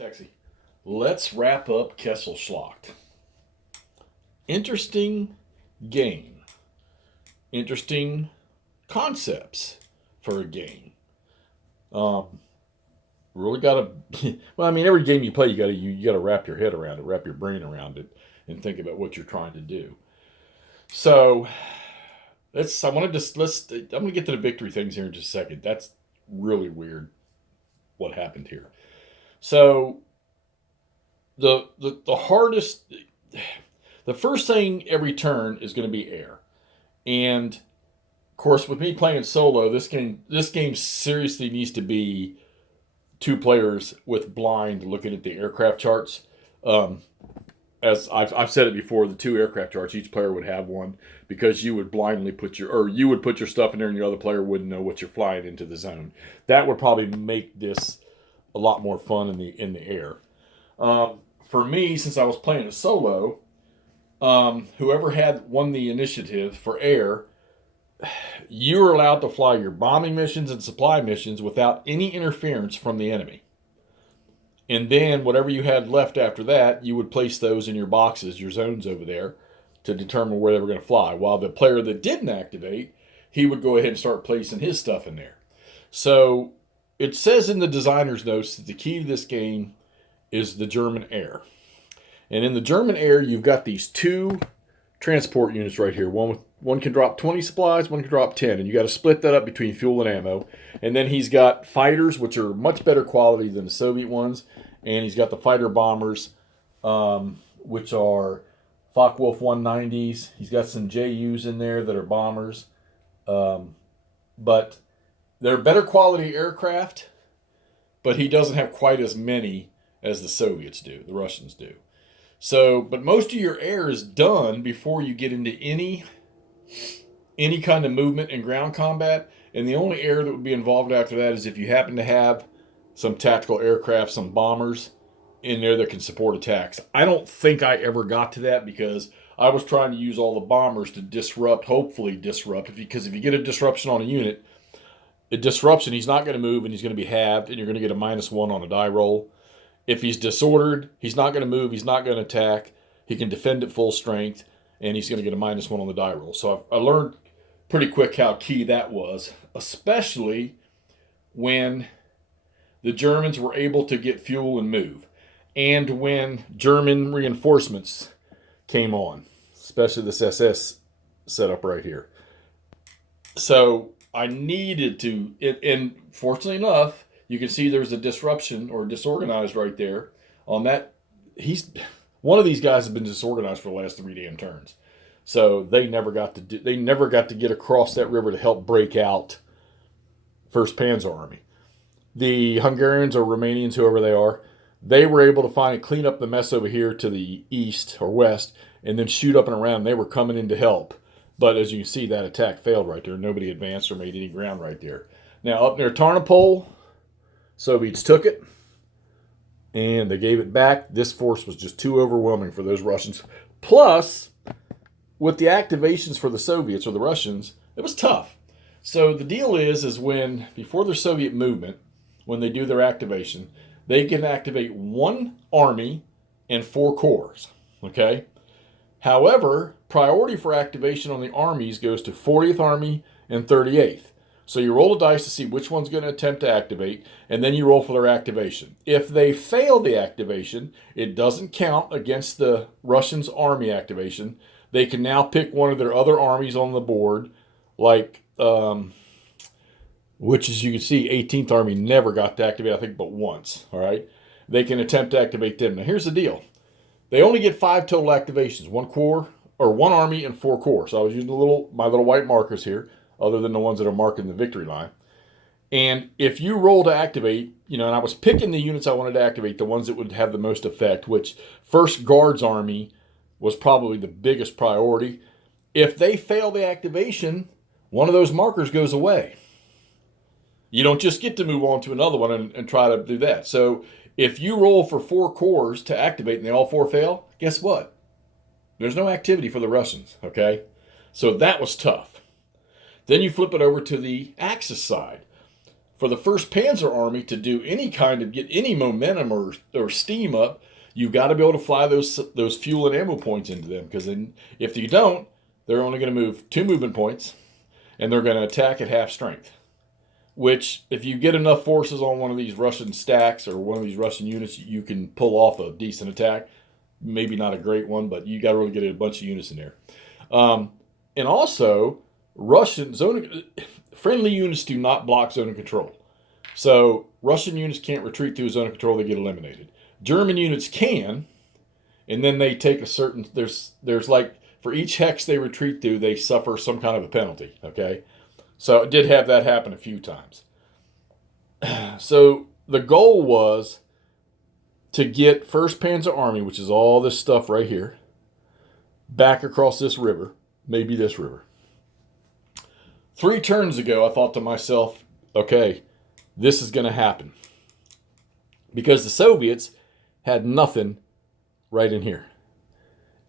Sexy. Let's wrap up Kesselschlacht. Interesting game. Interesting concepts for a game. Um, really got to. Well, I mean, every game you play, you got to wrap your head around it, wrap your brain around it, and think about what you're trying to do. So let's. I want to just let's. I'm going to get to the victory things here in just a second. That's really weird. What happened here? So the hardest the first thing every turn is going to be air, and of course with me playing solo, this game seriously needs to be two players with blind looking at the aircraft charts. um, as I've said it before, the two aircraft charts, each player would have one, because you would blindly you would put your stuff in there and your other player wouldn't know what you're flying into the zone. That would probably make this a lot more fun in the air. For me, since I was playing it solo, whoever had won the initiative for air, you were allowed to fly your bombing missions and supply missions without any interference from the enemy. And then whatever you had left after that, you would place those in your boxes, your zones over there, to determine where they were going to fly. While the player that didn't activate, he would go ahead and start placing his stuff in there. So it says in the designer's notes that the key to this game is the German air. And in the German air, you've got these two transport units right here. One can drop 20 supplies, one can drop 10, and you got to split that up between fuel and ammo. And then he's got fighters, which are much better quality than the Soviet ones, and he's got the fighter bombers, which are Focke-Wulf 190s. He's got some JUs in there that are bombers, but they're better quality aircraft. But he doesn't have quite as many as the Soviets do, the Russians do. So, but most of your air is done before you get into any kind of movement in ground combat, and the only air that would be involved after that is if you happen to have some tactical aircraft, some bombers in there that can support attacks. I don't think I ever got to that because I was trying to use all the bombers to hopefully disrupt, because if you get a disruption on a unit, a disruption, he's not going to move and he's going to be halved, and you're going to get a -1 on a die roll. If he's disordered, he's not going to move, he's not going to attack, he can defend at full strength, and he's going to get a -1 on the die roll. So I learned pretty quick how key that was, especially when the Germans were able to get fuel and move, and when German reinforcements came on, especially this SS setup right here. So I needed to, and fortunately enough, you can see there's a disruption or disorganized right there on that. One of these guys has been disorganized for the last 3 damn turns, so they never got to get across that river to help break out First Panzer Army. The Hungarians or Romanians, whoever they are, they were able to finally clean up the mess over here to the east or west, and then shoot up and around. They were coming in to help, but as you can see, that attack failed right there. Nobody advanced or made any ground right there. Now up near Tarnopol, Soviets took it, and they gave it back. This force was just too overwhelming for those Russians. Plus, with the activations for the Soviets or the Russians, it was tough. So the deal is when, before the Soviet movement, when they do their activation, they can activate 1 army and 4 corps, okay? However, priority for activation on the armies goes to 40th Army and 38th. So you roll a dice to see which one's going to attempt to activate, and then you roll for their activation. If they fail the activation, it doesn't count against the Russians' army activation. They can now pick one of their other armies on the board, like, which as you can see, 18th Army never got to activate, I think, but once, all right? They can attempt to activate them. Now, here's the deal. They only get 5 total activations, 1 corps, or 1 army and 4 corps. So I was using my little white markers here, other than the ones that are marking the victory line. And if you roll to activate, and I was picking the units I wanted to activate, the ones that would have the most effect, which First Guards Army was probably the biggest priority. If they fail the activation, one of those markers goes away. You don't just get to move on to another one and try to do that. So if you roll for 4 corps to activate and they all 4 fail, guess what? There's no activity for the Russians, okay? So that was tough. Then you flip it over to the Axis side. for the First Panzer Army to do any kind of get any momentum or steam up, you've got to be able to fly those fuel and ammo points into them, because then if you don't, they're only going to move 2 movement points, and they're going to attack at half strength. Which, if you get enough forces on one of these Russian stacks or one of these Russian units, you can pull off a decent attack. Maybe not a great one, but you got to really get a bunch of units in there. And also, friendly units do not block zone of control. So Russian units can't retreat through a zone of control; they get eliminated. German units can, and then they take a certain there's like for each hex they retreat through, they suffer some kind of a penalty. Okay, so it did have that happen a few times. So the goal was to get First Panzer Army, which is all this stuff right here, back across this river, maybe this river. 3 turns ago, I thought to myself, okay, this is going to happen. Because the Soviets had nothing right in here.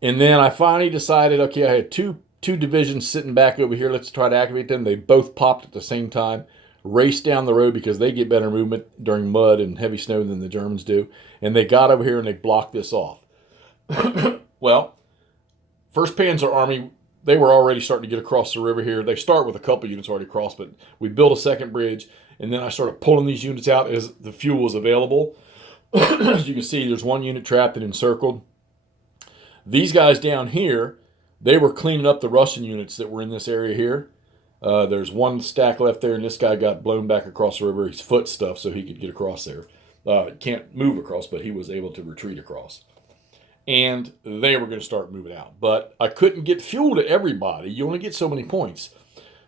And then I finally decided, okay, I had two divisions sitting back over here. Let's try to activate them. They both popped at the same time, raced down the road because they get better movement during mud and heavy snow than the Germans do. And they got over here and they blocked this off. Well, First Panzer Army, they were already starting to get across the river here. They start with a couple units already crossed, but we built a second bridge, and then I started pulling these units out as the fuel was available. As you can see, there's 1 unit trapped and encircled. These guys down here, they were cleaning up the Russian units that were in this area here. There's 1 stack left there, and this guy got blown back across the river. He's foot stuffed so he could get across there. Can't move across, but he was able to retreat across. And they were going to start moving out. But I couldn't get fuel to everybody. You only get so many points.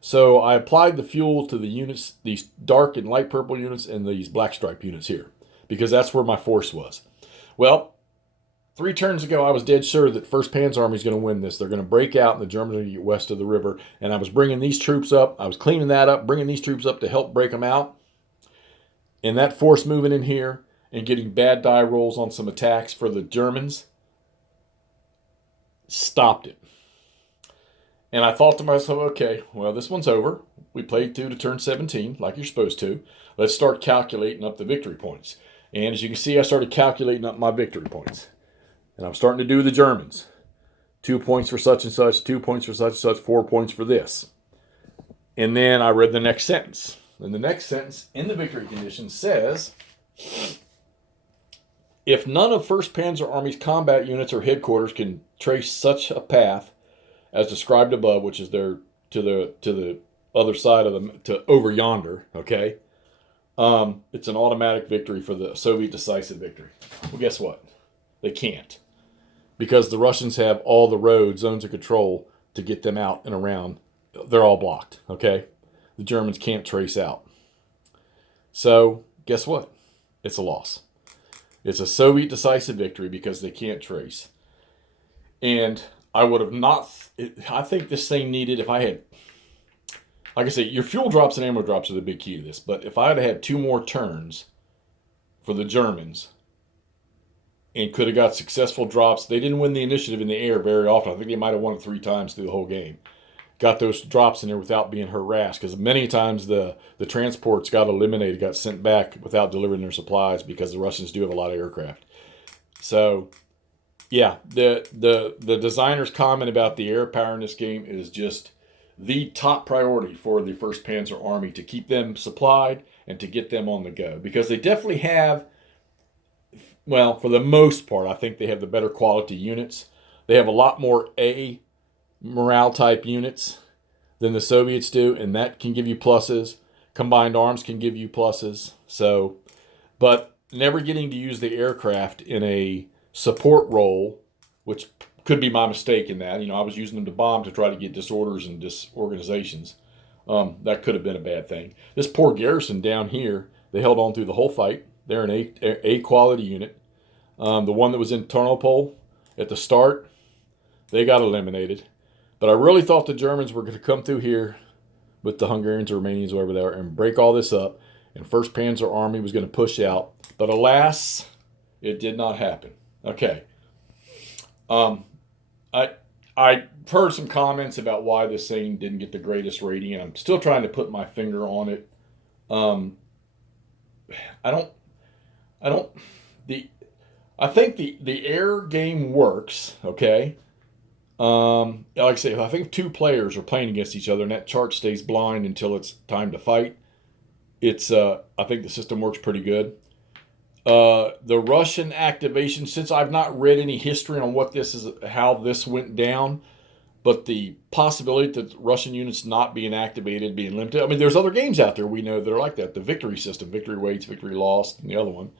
So I applied the fuel to the units, these dark and light purple units and these black stripe units here, because that's where my force was. Well, 3 turns ago, I was dead sure that 1st Panzer Army is going to win this. They're going to break out, and the Germans are going to get west of the river. And I was bringing these troops up. I was cleaning that up, bringing these troops up to help break them out. And that force moving in here and getting bad die rolls on some attacks for the Germans stopped it. And I thought to myself, okay, well, this one's over. We played through to turn 17, like you're supposed to. Let's start calculating up the victory points. And as you can see, I started calculating up my victory points. And I'm starting to do the Germans. 2 points for such and such, 2 points for such and such, 4 points for this. And then I read the next sentence. And the next sentence in the victory condition says, if none of 1st Panzer Army's combat units or headquarters can trace such a path as described above, which is there to the other side of them, to over yonder, okay, it's an automatic victory for the Soviet decisive victory. Well, guess what? They can't, because the Russians have all the roads, zones of control to get them out and around. They're all blocked, okay? The Germans can't trace out. So guess what? It's a loss. It's a Soviet decisive victory because they can't trace. And I would have not... I think this thing needed, if I had... Like I say, your fuel drops and ammo drops are the big key to this. But if I had 2 more turns for the Germans and could have got successful drops, they didn't win the initiative in the air very often. I think they might have won it 3 times through the whole game. Got those drops in there without being harassed, because many times the transports got eliminated, got sent back without delivering their supplies, because the Russians do have a lot of aircraft. So, yeah, the designer's comment about the air power in this game is just the top priority for the 1st Panzer Army, to keep them supplied and to get them on the go, because they definitely have, well, for the most part, I think they have the better quality units. They have a lot more A morale type units than the Soviets do, and that can give you pluses. Combined arms can give you pluses. So, but never getting to use the aircraft in a support role, which could be my mistake in that. You know, I was using them to bomb to try to get disorders and disorganizations. That could have been a bad thing. This poor garrison down here, they held on through the whole fight. They're an A quality unit. The one that was in Ternopil at the start, they got eliminated. But I really thought the Germans were going to come through here with the Hungarians or Romanians, whoever they are, and break all this up. And 1st Panzer Army was going to push out. But alas, it did not happen. Okay. I heard some comments about why this thing didn't get the greatest rating, and I'm still trying to put my finger on it. I don't, I don't, the, I think the air game works, okay? Like I say, I think if two players are playing against each other and that chart stays blind until it's time to fight, I think the system works pretty good. The Russian activation, since I've not read any history on what this is, how this went down, but the possibility that Russian units not being activated, being limited. I mean, there's other games out there we know that are like that. The victory system, victory waits, victory lost, and the other one,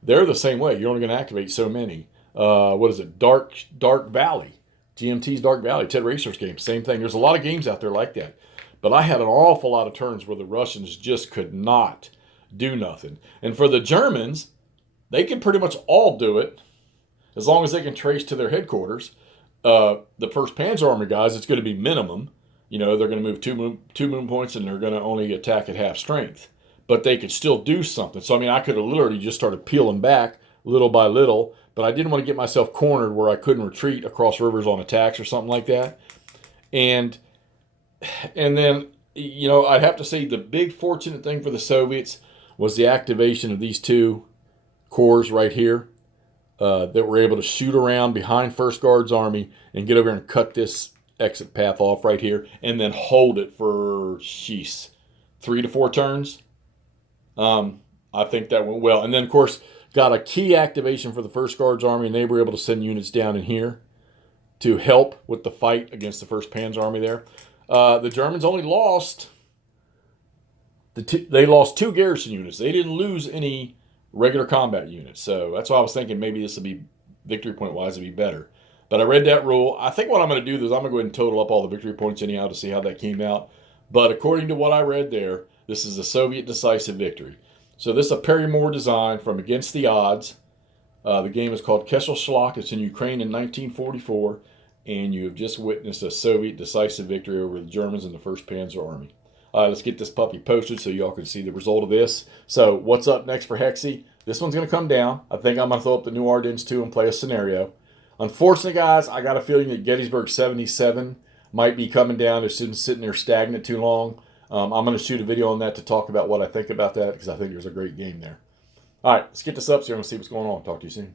they're the same way. You're only going to activate so many. What is it? Dark Valley, GMT's Dark Valley, Ted Racers game, same thing. There's a lot of games out there like that. But I had an awful lot of turns where the Russians just could not do nothing. And for the Germans, they can pretty much all do it as long as they can trace to their headquarters. The First Panzer Army guys, it's going to be minimum. You know, they're going to move two moon points and they're going to only attack at half strength. But they could still do something. So, I mean, I could have literally just started peeling back little by little, but I didn't want to get myself cornered where I couldn't retreat across rivers on attacks or something like that. And then, you know, I'd have to say the big fortunate thing for the Soviets was the activation of these two corps right here. That were able to shoot around behind First Guards Army and get over and cut this exit path off right here and then hold it for, 3 to 4 turns. I think that went well. And then, of course, got a key activation for the First Guards Army, and they were able to send units down in here to help with the fight against the First Panzer Army there. The Germans only lost, they lost 2 garrison units. They didn't lose any regular combat units. So that's why I was thinking maybe this would be, victory point wise, would be better. But I read that rule. I think what I'm going to do is I'm going to go ahead and total up all the victory points anyhow to see how that came out. But according to what I read there, this is a Soviet decisive victory. So this is a Perry-Moore design from Against the Odds. The game is called Kesselschlacht. It's in Ukraine in 1944. And you have just witnessed a Soviet decisive victory over the Germans in the First Panzer Army. Let's get this puppy posted so y'all can see the result of this. So what's up next for Hexy? This one's going to come down. I think I'm going to throw up the New Ardennes too and play a scenario. Unfortunately, guys, I got a feeling that Gettysburg 77 might be coming down. It's been sitting there stagnant too long. I'm going to shoot a video on that to talk about what I think about that because I think there's a great game there. All right, let's get this up so you're going to see what's going on. Talk to you soon.